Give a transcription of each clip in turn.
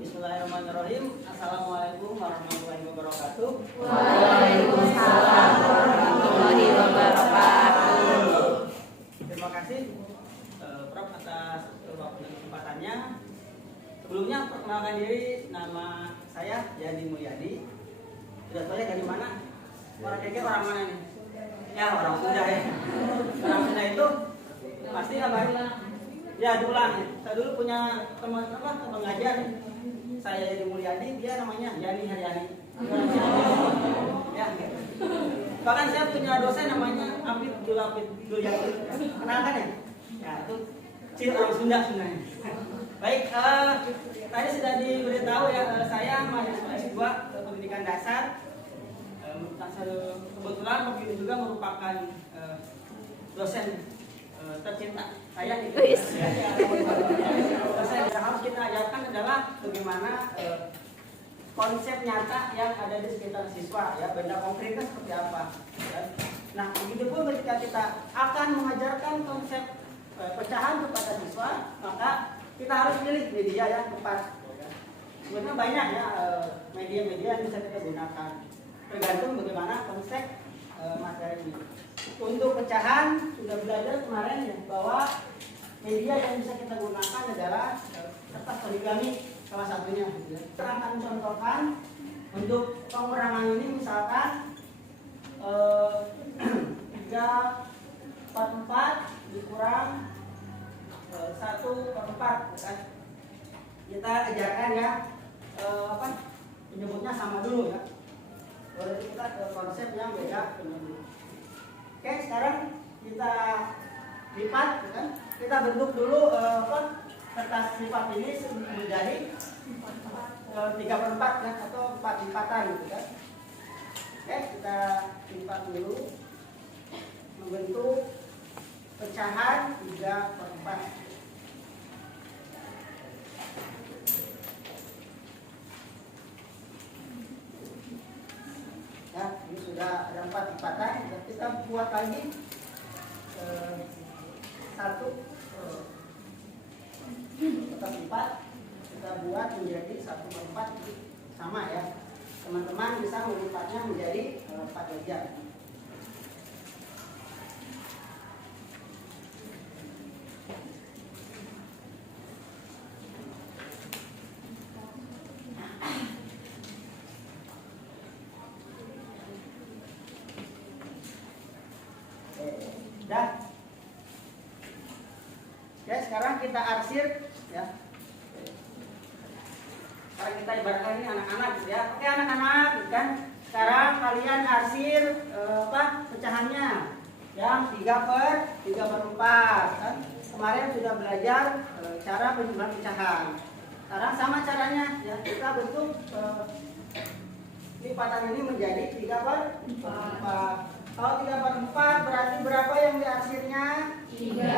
Bismillahirrahmanirrahim. Assalamualaikum warahmatullahi wabarakatuh. Waalaikumsalam warahmatullahi wabarakatuh. Terima kasih Prof atas waktu dan kesempatannya. Sebelumnya perkenalkan diri, nama saya Yani Mulyadi. Sudah tahu ya dari mana? Orang keke orang mana nih? Ya orang Sunda ya. Orang Sunda itu pasti apa? Ya diulang. Saya dulu punya teman ngajar. Saya Yani Mulyadi, dia namanya Yani Haryani. Ya, gitu. Bahkan saya punya dosen namanya Apit Dulyati. Kenalkan ya? Ya itu ciri orang Sunda sebenarnya. Baik, tadi sudah diberitahu ya, saya mahasiswa S2 pendidikan dasar. Kebetulan Prof ini juga merupakan dosen tercinta saya di dosen yang harus kita ajarkan adalah bagaimana konsep nyata yang ada di sekitar siswa, ya, benda konkretnya seperti apa, ya. Nah, begitu pun ketika kita akan mengajarkan konsep pecahan kepada siswa, maka kita harus pilih media yang tepat. Sebenarnya banyak ya media-media yang bisa kita gunakan, tergantung bagaimana konsep materi ini. Untuk pecahan sudah belajar kemarin ya, bahwa media yang bisa kita gunakan adalah kertas poligami salah satunya. Kita akan contohkan untuk pengurangan ini, misalkan 3/4 dikurang 1/4, kan? Kita ajarkan ya, penyebutnya sama dulu ya. Berarti kita ke konsep yang beda penyebut. Oke, sekarang kita lipat, kan? Kita bentuk dulu kertas lipat ini menjadi 3/4 ya, atau 4-lipatan gitu kan. Oke, kita lipat dulu membentuk pecahan 3/4. Ya, ini sudah ada 4 lipatan. Kita buat lagi satu kertas lipat, kita buat menjadi 1/4, sama ya. Teman-teman bisa melipatnya menjadi 4 bagian. Dah. Ya, sekarang kita arsir ya. Sekarang kita ibaratkan ini anak-anak gitu ya. Oke anak-anak, kan? Sekarang kalian arsir pecahannya yang 3/4 kan? Kemarin sudah belajar cara penjumlahan pecahan. Sekarang sama caranya ya, kita bentuk lipatan ini menjadi 3/4. Kalau 3/4 berarti berapa yang diarsirnya? 3.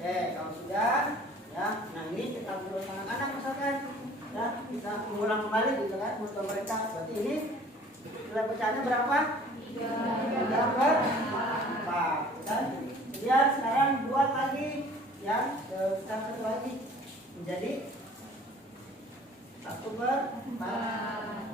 Oke, kalau sudah ya, nah ini kita buat anak-anak misalkan ya, kita mengulang kembali gitu kan untuk mereka. Berarti ini nilai pecahannya berapa? 3/4 kan? Kemudian sekarang buat lagi yang satu lagi menjadi 1/4.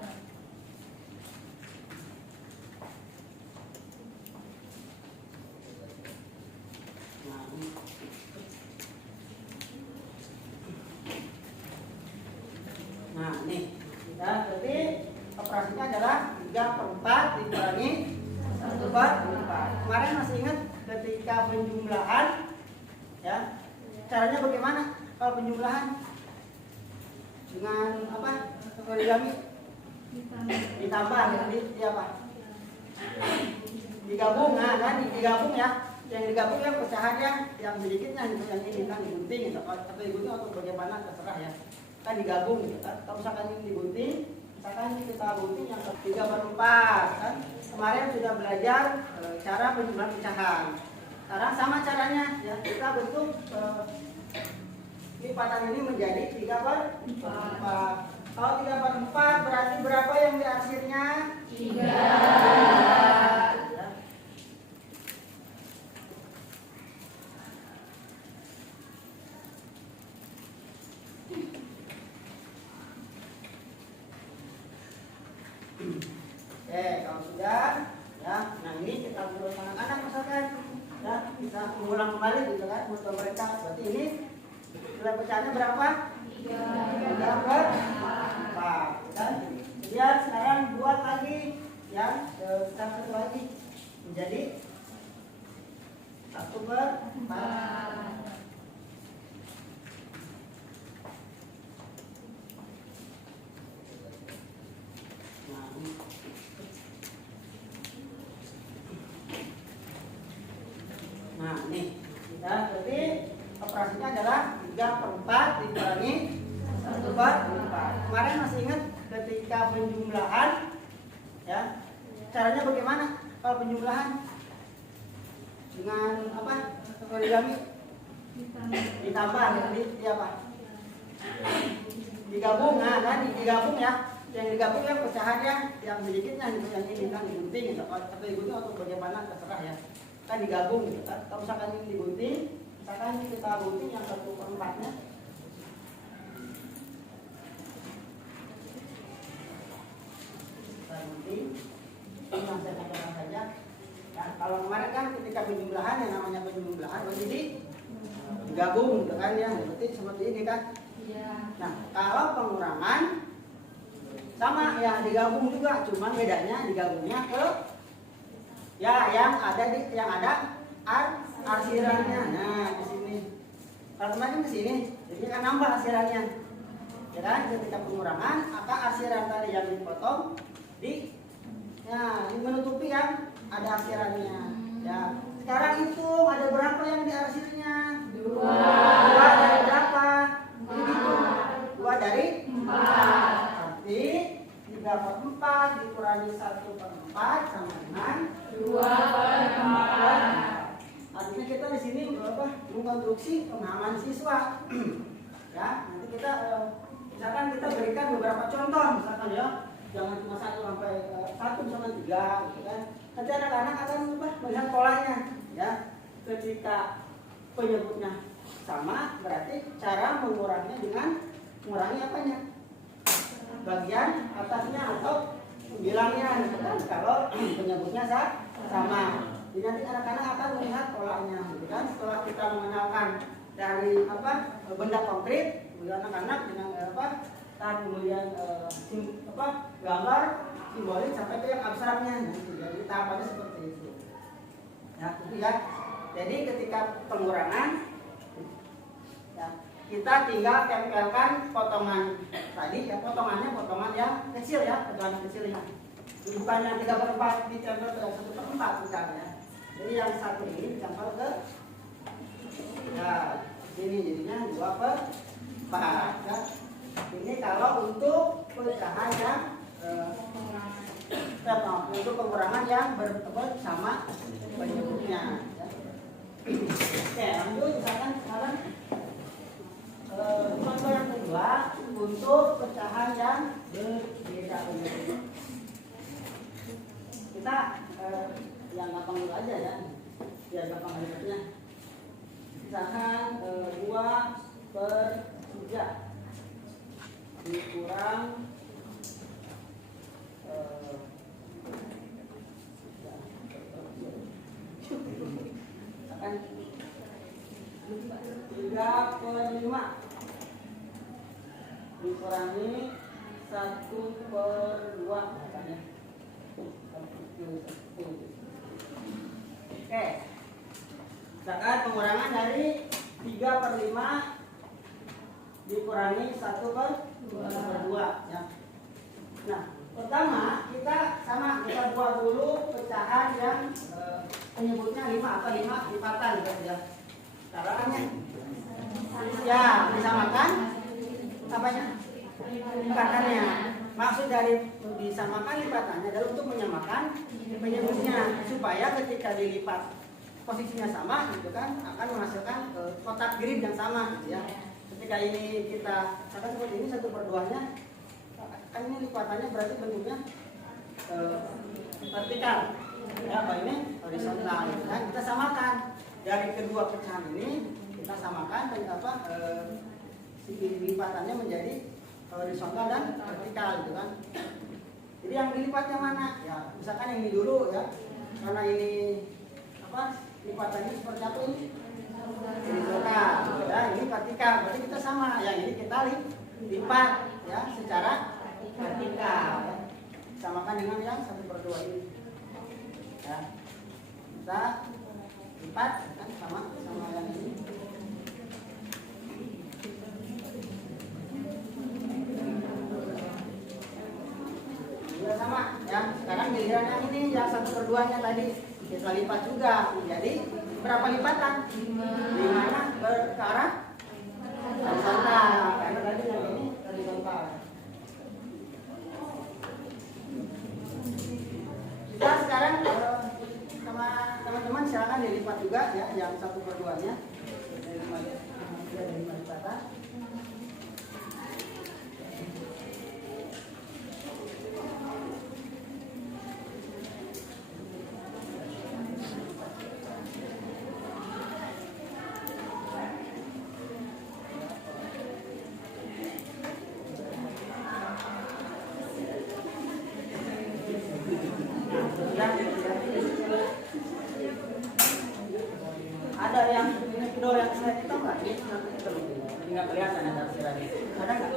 Nah, nih ya, berarti operasinya adalah 3/4 dikurangi 1/4. Kemarin masih ingat ketika penjumlahan ya, caranya bagaimana kalau penjumlahan dengan apa? Poligami ditambah di apa? Digabung, nah kan digabung ya. Yang digabung yang pecahannya yang sedikitnya yang ini kan digunting gitu, atau digunting atau bagaimana terserah ya. Kan digabung gitu kan. Kalau misalkan ini digunting, misalkan kita gunting yang 3/4 kan. Kemarin sudah belajar cara penjumlahan pecahan. Sekarang sama caranya ya, kita bentuk lipatan ini menjadi 3/4. Kalau 3 per 4 berarti berapa yang di akhirnya? 3. Oke, kalau sudah, ya, nah ini kita ulang anak-anak misalkan, ya, bisa mengulang kembali gitu kan, untuk mereka. Berarti ini nilai pecahannya berapa? 3 per 4, kan? Kemudian sekarang buat lagi, ya, satu lagi menjadi 1 per 4. Nah, nih kita berarti operasinya adalah 3 per 4 dikurangi 1 per 4. Kemarin masih ingat ketika penjumlahan, ya, caranya bagaimana kalau penjumlahan? Dengan apa? Origami ditambah, jadi apa? Digabung, nah kan digabung ya. Yang digabung yang pecahannya yang sedikitnya gitu, yang ini kan digunting gitu. Atau digunting atau bagaimana terserah ya. Kan digabung gitu kan. Kalau misalkan ini digunting, misalkan kita gunting yang 1 per 4-nya. Kita gunting, ini yang saya katakan saja. Ya, kalau kemarin kan ketika penjumlahan yang namanya penjumlahan berarti digabung gitu kan ya. Berarti seperti ini kan. Nah, kalau pengurangan sama ya digabung juga, cuman bedanya digabungnya ke ya yang ada arsirannya. Nah, di sini. Kalau kemarin ke sini, jadi kan nambah arsirannya. Ya kan, ketika pengurangan, maka arsiran tadi yang dipotong menutupi yang ada arsirannya. Ya. Sekarang hitung ada berapa yang di arsirnya? 2 dari berapa? Ini hitung 2 dari 4. Berarti 3 per 4 dikurangi 1 per 4 sama dengan 2 per 4. Artinya kita di sini mengkonstruksi pemahaman siswa. Ya, nanti kita misalkan kita berikan beberapa contoh, misalkan ya, jangan cuma 1 sampai 1 sama 3 gitu kan. Nanti anak-anak akan melihat polanya, ya. Ketika penyebutnya sama, berarti cara menguranginya dengan mengurangi apanya? Bagian atasnya atau bilangnya gitu kan. Kalau penyebutnya sama, jadi nanti anak-anak akan melihat polanya gitu kan. Setelah kita mengenalkan dari benda konkret, kemudian anak-anak dengan kemudian gambar simbolik sampai ke yang abstraknya. Jadi tahapannya seperti itu. Ya, itu ya. Jadi ketika pengurangan, ya, kita tinggal tempelkan potongan tadi ya, potongannya potongan yang kecil ya, potongan kecilnya. Bukan yang 3 per 4 ditempel ke 1 per 4 misalnya. Jadi yang satu ini ditempel ke ya ini jadinya 2 per 4 ya. Ini kalau untuk pecahan yang untuk pengurangan yang bertebal sama penyebutnya ya. Oke, lanjut misalkan sekarang contoh yang kedua untuk pecahan yang berbeda penyebutnya. Kita yang gampang dulu aja ya, biar gampang ribetnya. Misalkan 2 per 3 dikurang misalkan 3 per 5 dikurangi 1 per 2 misalnya. Oke, misalkan pengurangan dari 3 per 5 dikurangi 1 per 2 ya. Nah, pertama kita buat dulu pecahan yang penyebutnya 5 atau 5 lipatan gitu ya. Caranya ya disamakan apanya? Lipatannya. Maksud dari disamakan lipatannya adalah untuk menyamakan penyebutnya supaya ketika dilipat posisinya sama gitu kan akan menghasilkan kotak grid yang sama gitu ya. Ketika ini kita akan seperti ini 1 per 2 nya ini lipatannya berarti bentuknya vertikal. Ya, apa ini horizontal. Dan kita samakan dari kedua pecahan ini kita samakan dan apa lipatannya menjadi horizontal dan vertikal, gitu kan. Jadi yang dilipat yang mana? Ya, misalkan yang ini dulu ya. Karena ini apa? Lipatannya seperti apa ini? Horizontal. Ya, ini vertikal. Berarti kita sama. Yang ini kita lipat ya secara vertikal. Ya. Samakan dengan yang 1/2 ini. Ya. Kita lipat kan sama yang ini. Sama ya. Sekarang giliran yang ini yang 1/2-nya tadi kita lipat juga. Jadi berapa lipatan? 5-nya ke arah horizontal. Karena tadi yang ini horizontal. Kita sekarang sama teman-teman silakan dilipat juga ya yang 1/2-nya. Dari 5 lipatan. Ada yang ini video yang saya hitam nggak? Ini nggak kelihatan ada tafsirannya. Ada nggak?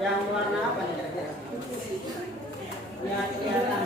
Yang warna apa nih kira-kira? Yang kelihatan.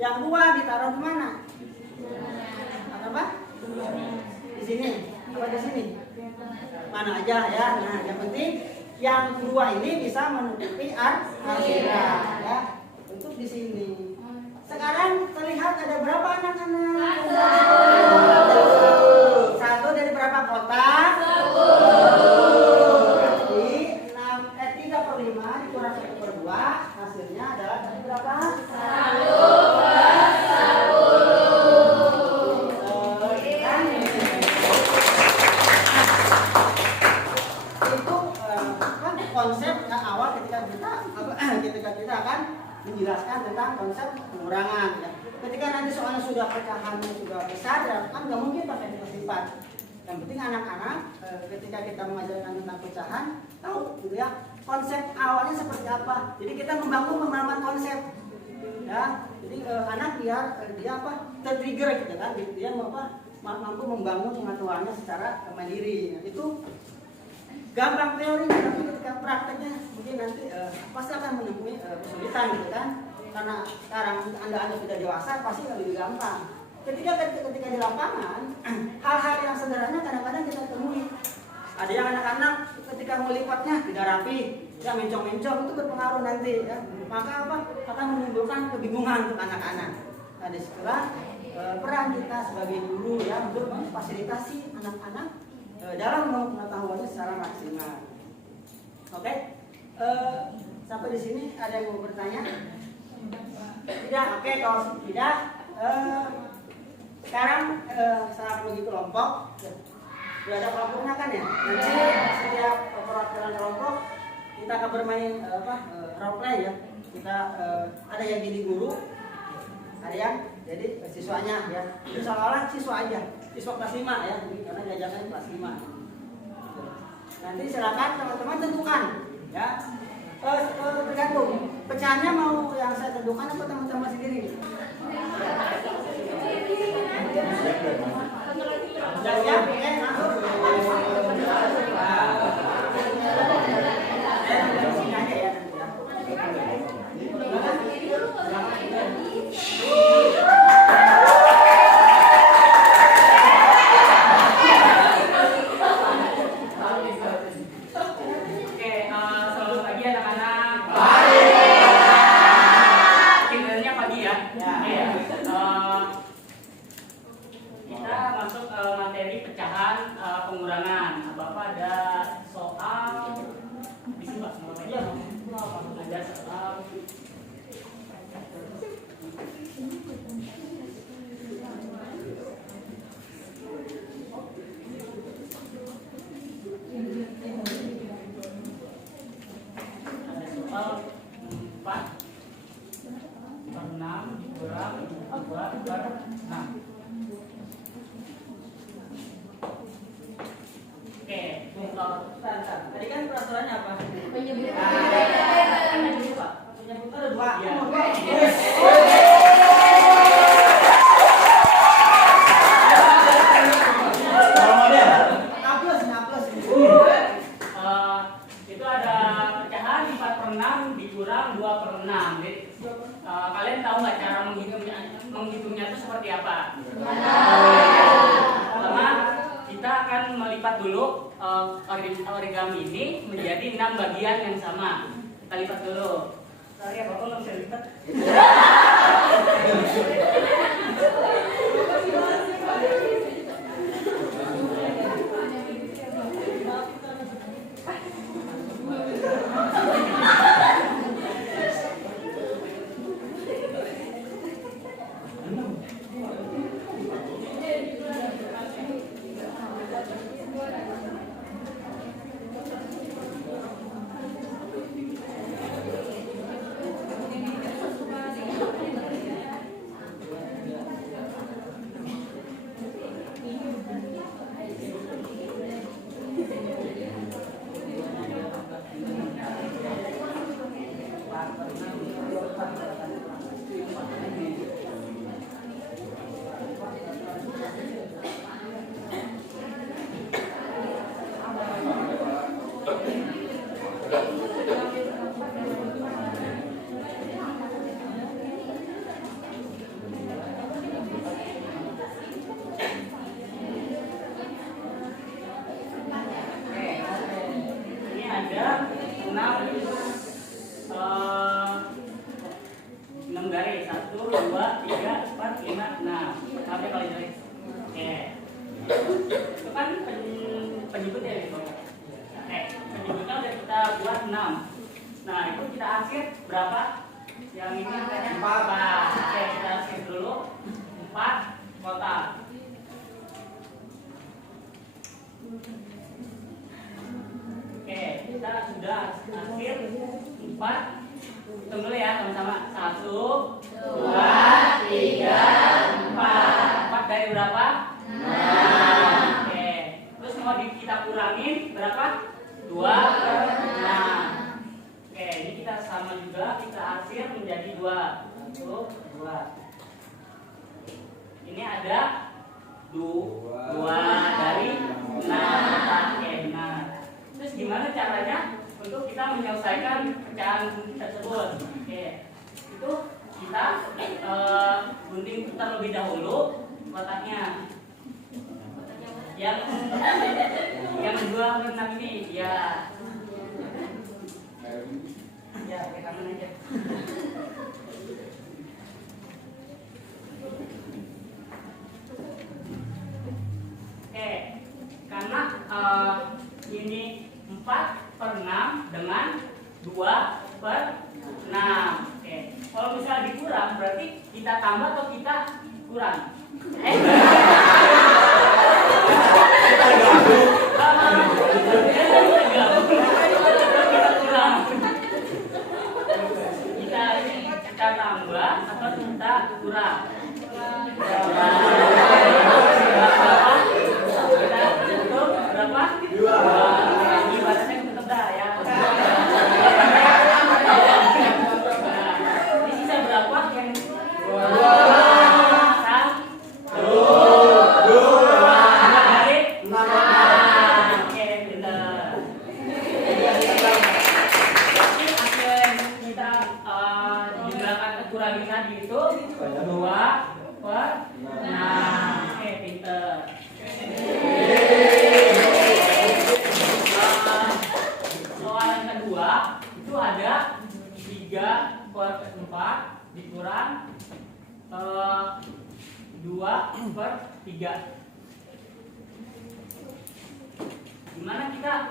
Yang 2 ditaruh di mana? Apa? Di sini. Apa di sini? Mana aja ya. Nah, yang penting yang 2 ini bisa menutupi akhirat ya. Untuk di sini. Sekarang terlihat ada berapa anak-anak? 1 dari berapa kotak? 1. Berarti 3/5 dikurang 1/2 hasilnya adalah berapa? 1. Konsep yang awal ketika kita akan menjelaskan tentang konsep pengurangan ya. Ketika nanti soalnya sudah pecahannya sudah besar ya, kan nggak mungkin pakai lipat. Yang penting anak-anak ketika kita mengajarkan tentang pecahan tahu gitu ya konsep awalnya seperti apa. Jadi kita membangun pemahaman konsep ya. Jadi anak biar dia apa tertrigger gitu kan, dia mampu membangun pengetahuannya secara mandiri. Nah, itu gampang teori, tapi ketika prakteknya mungkin nanti pasti akan menemui kesulitan gitu kan. Karena sekarang anda sudah dewasa pasti lebih gampang. Ketika di lapangan hal-hal yang sederhana kadang-kadang kita temui. Ada yang anak-anak ketika melipatnya tidak rapi, ya mencong-mencong, itu berpengaruh nanti ya. Maka apa? Akan menimbulkan kebingungan untuk anak-anak. Nah, disitulah peran kita sebagai guru ya untuk memfasilitasi anak-anak dalam pengetahuannya secara maksimal. Oke, sampai di sini ada yang mau bertanya? Tidak, oke. Kalau tidak, sekarang saat bagi kelompok, sudah ada kelompoknya kan ya? Nanti setiap perwakilan kelompok kita akan bermain role play ya. Kita ada yang jadi guru, ada yang jadi siswanya ya. Itu seolah-olah siswa aja. Siswa kelas 5 ya, karena jajaran kelas 5. Nanti silakan teman-teman tentukan ya. Tergantung pecahannya mau yang saya tentukan atau teman-teman sendiri. Sudah siap? Oke, langsung. Sini aja ya nanti ya. materi pecahan pengurangan. Nah, Bapak ada soal di sini Pak. Iya, ada soal. Ada soal 4 per 6 dikurang 2 per 6. Oke, Tadi kan peraturannya apa? Penyebutan. ada dulu Pak. Penyebutan ada dua. Iya. Plus, nah plus. Itu ada pecahan 4 per 6 dikurang 2 per 6. Jadi, kalian tahu nggak cara menghitungnya itu seperti apa? Pertama, kita akan melipat dulu origami ini menjadi 6 bagian yang sama. Kita lipat dulu. Sorry ya Bapak nggak bisa lipat. Ini ada 6 garis 1, 2, 3, 4, 5, 6. Sampai kali garis. Oke. Itu kan penyebutnya ya Bapak. Oke, penyebutnya udah kita buat 6. Nah, itu kita akhir berapa? Yang ini angkanya 4. Oke, kita akhir dulu 4 kotak. Oke, kita sudah akhir 4. Hitung dulu ya sama-sama. 1, 2, 3, 4. 4 dari berapa? 6. Oke. Terus mau kita kurangin berapa? 2 per 6. Oke, ini kita sama juga, kita akhir menjadi 2. 1, 2. Ini ada 2 dari 6. Oke, benar. Terus gimana caranya untuk kita menyelesaikan pecahan tersebut? Oke, itu kita gunting terlebih dahulu kotaknya. Yang 2 per 6 ini, ya. Ya, pakai tangan aja. Oke, karena ini 4 per 6 dengan 2 per 6. Oke, kalau misalnya dikurang berarti kita tambah atau kita kurang? Kita tambah atau kita kurang? Kita tutup berapa? 2. Ini batasnya tetap dah ya. Ini sisa berapa yang 2? 1.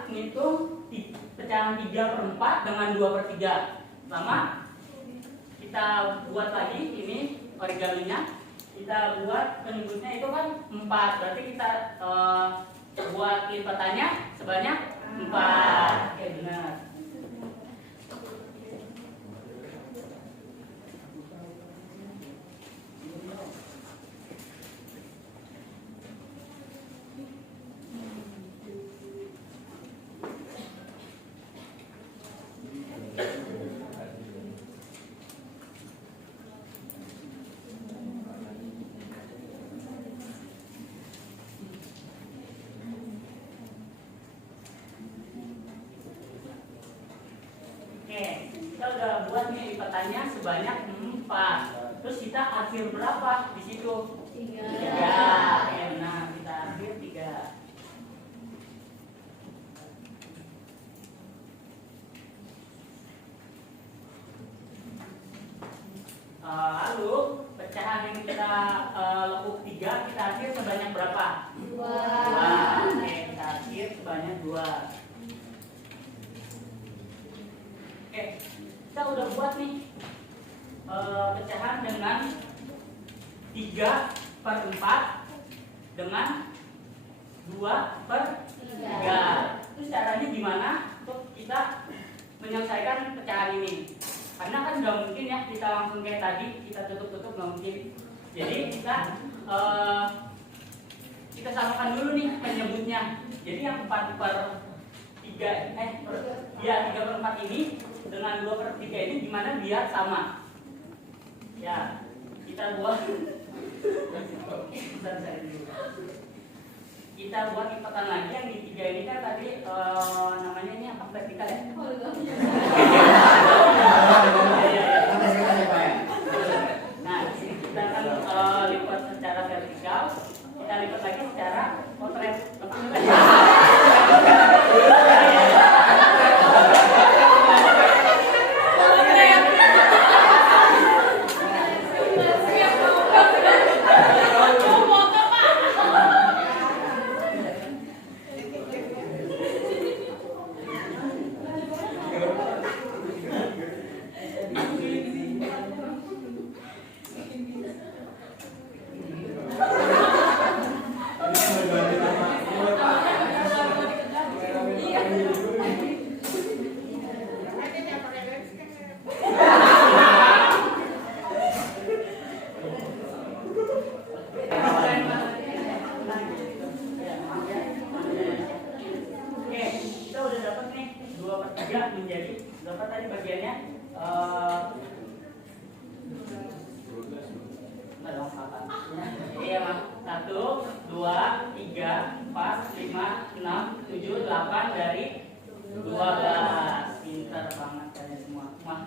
menghitung pecahan 3/4 dengan 2/3. Pertama, kita buat lagi ini origaminya. Kita buat penyebutnya itu kan 4. Berarti kita buat lipatannya sebanyak 4. Oke, benar. Oke, kita udah buat nih lipatannya sebanyak 4. Terus kita akhir berapa di situ? 3. Nah, kita akhir 3. Lalu pecahan yang kita lekuk 3, kita akhir sebanyak berapa? 2. Oke, kita akhir sebanyak 2. Oke, kita udah buat nih pecahan dengan 3/4 dengan 2/3. Terus caranya gimana untuk kita menyelesaikan pecahan ini? Karena kan nggak mungkin ya kita langsung kayak tadi kita tutup nggak mungkin. Jadi kita samakan dulu nih penyebutnya. Jadi yang 3/4 ini dengan 2/3 ini gimana biar sama? Ya, kita buat kita buat lipatan lagi yang di 3 ini kan tadi namanya ini apa, vertikal ya? Nah, kita akan lipat secara vertikal, kita lipat lagi secara potret. Menjadi berapa tadi bagiannya? Iya, Mas. 1, 2, 3, 4, 5, 6, 7, 8 dari 12. Pintar banget kalian semua. Wah.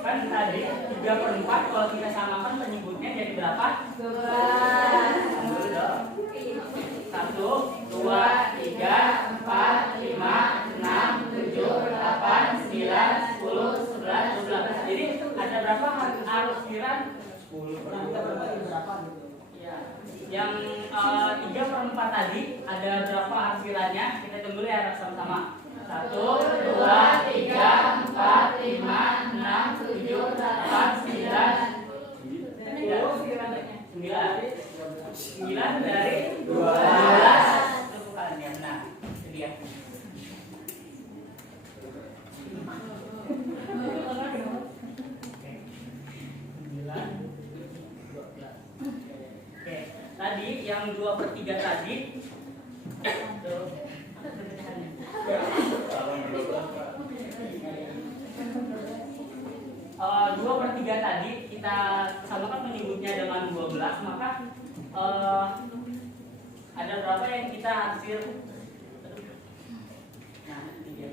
Kan tadi 3/4 kalau kita samakan penyebutnya jadi berapa? 12. 1, 2, 3, 4, 5, 6, 7, 8, 9, 10, 11, 12. Jadi ada berapa arsiran? 10. Berapa gitu? Ya. Yang 3/4 tadi ada berapa arsirannya? Kita tunggu ya sama-sama. 1, 2, 3, 4, 5, 6, 7, 8, 9, 10. yang 2/3 tadi. Tuh. 2/3 tadi kita samakan menyebutnya dengan 12, maka ada berapa yang kita hasil? Nah, ini dia.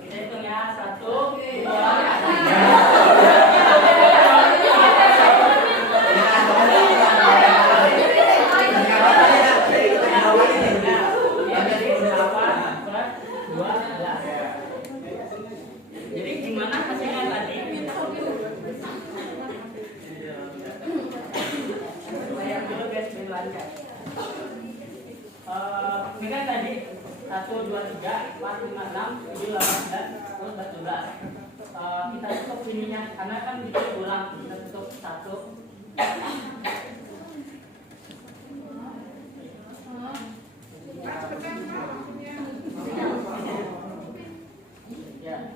Kita hitung ya, 1, 2, 3. Jadi gimana hasilnya tadi? Bayar dulu guys, biar lancar. Ini kan tadi 1, 2, 3, 4, 5, 6, 7, 8, 9, 10, 11. Kita tutup ininya, karena kan kita ulang. Kita tutup 1. Ya.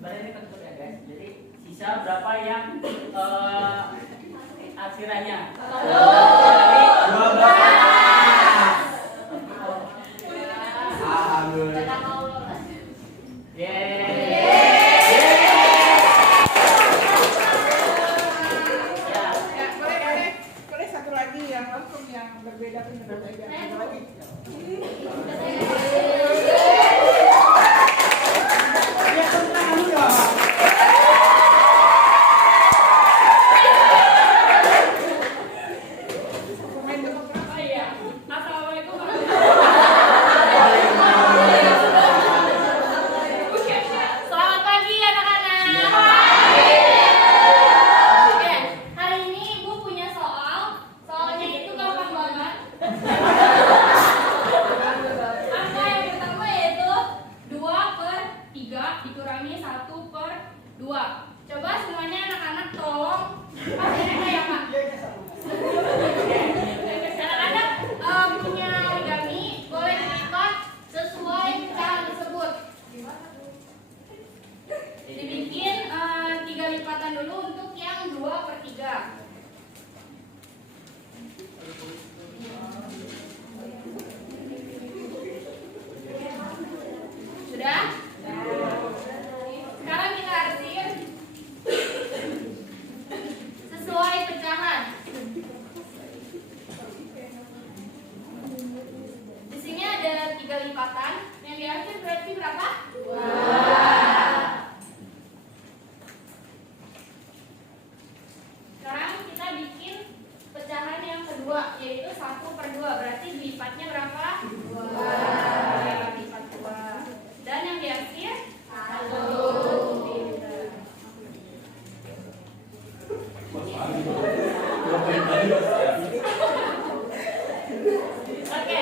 Berarti ini ketutup ya guys. Jadi sisa berapa yang aksirannya? 12. Boleh satu lagi yang langsung yang berbeda berbeda lagi. Selamat pagi anak-anak. Oke, hari ini Ibu punya soal. Soalnya itu gampang banget. Angka yang pertama yaitu 2/3 dikurangi 1/2. Coba semuanya anak-anak tolong pastikan ya Pak. Anak-anak punya origami, boleh dilipat sesuai pecahan tersebut. Dibikin 3 lipatan dulu untuk yang 2/3. Sudah? Sekarang kita arsir sesuai pecahan. Di sini ada 3 lipatan. Yang diarsir berarti berapa? 2. Sekarang kita bikin pecahan yang kedua, yaitu 1/2. Berarti lipatnya berapa? 2. Lipat 2. Dan yang diarsir 1. Oke.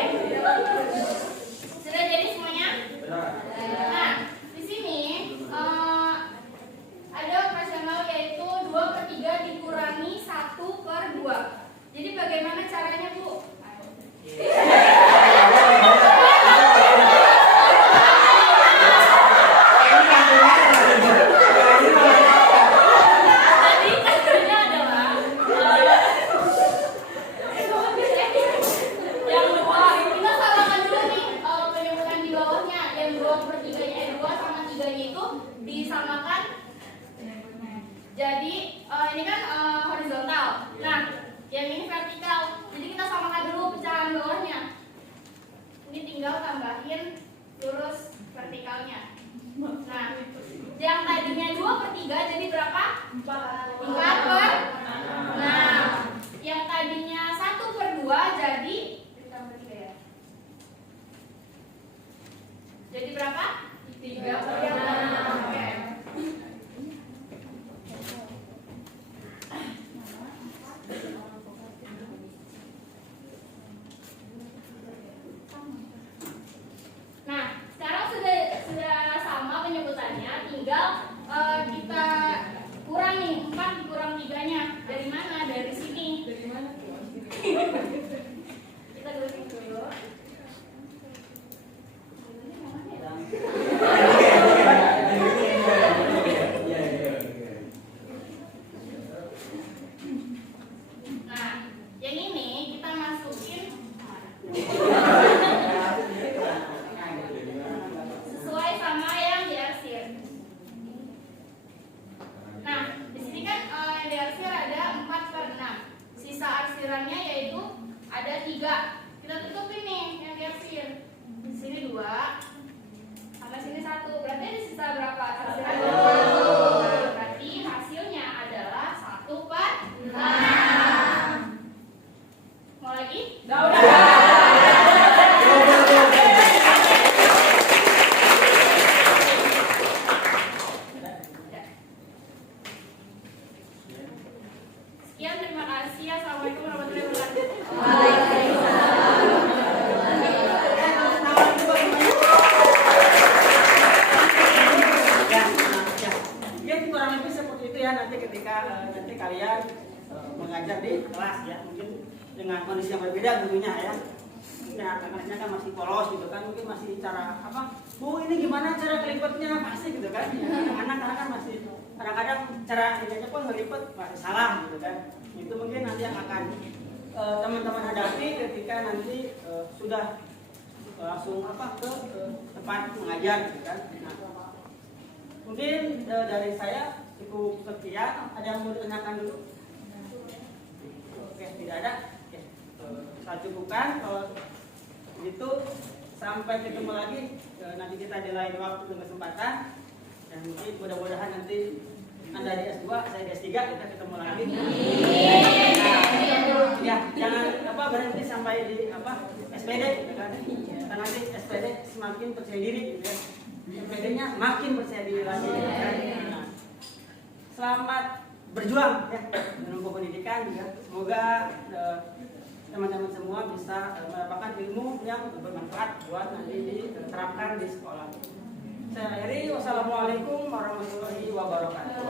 Sudah jadi semuanya? Nah, di sini ada operasional yaitu 2/3 dikurangi 1/2. Jadi bagaimana caranya, Bu? Jadi caranya adalah yang dua, kita samakan dulu nih penyebutan di bawahnya. Yang 2/3-nya 2 sama 3-nya itu disamakan. Jadi ini kan horizontal. Nah, yang ini vertikal. Jadi kita samakan dulu pecahan bawahnya. Ini tinggal tambahin lurus vertikalnya. Nah, yang tadinya 2/3 jadi berapa? 4/. Nah, yang tadinya 1/2 jadi ditambah 3 ya. Jadi berapa? 3/6. Oke. Nah, sekarang sudah sama penyebutannya, tinggal kita kurangi 4 dikurang 3-nya. Dari mana? Dari sini. Dari mana? Kita tulisin dulu. 3. Kita tutupin nih yang di akhir. Di sini 2, sama sini 1. Berarti ada sisa berapa? Sisa 2. Nah, berarti hasilnya adalah 1/6. Mau lagi? Udah. Sekian, terima kasih. Assalamualaikum warahmatullahi wabarakatuh. Mungkin kurang lebih seperti itu ya nanti ketika nanti kalian mengajar di kelas ya, mungkin dengan kondisi yang berbeda tentunya ya. Mungkin anak-anaknya kan masih polos gitu kan, mungkin masih cara apa? Bu, ini gimana cara ngelipetnya? Pasti gitu kan. Anak-anak kan masih kadang-kadang cara ini pun ngelipet masih salah gitu kan. Itu mungkin nanti yang akan teman-teman hadapi ketika nanti sudah langsung apa ke tempat mengajar gitu kan. Nah, mungkin dari saya cukup sekian. Ada yang mau ditanyakan dulu? Oke, tidak ada. Oke, saya cukupkan. Kalau begitu sampai ketemu lagi nanti kita di lain waktu dan kesempatan. Dan mungkin mudah-mudahan nanti Anda di S2, saya di S3, kita ketemu lagi. Ya, jangan apa berhenti sampai di apa SPD gitu kan. Karena nanti SPD semakin percaya diri gitu ya. SPD-nya makin percaya diri lagi gitu kan. Nah, selamat berjuang ya menempuh pendidikan juga. Semoga teman-teman semua bisa mendapatkan ilmu yang bermanfaat buat nanti diterapkan di sekolah. Saya akhiri, wassalamualaikum warahmatullahi wabarakatuh.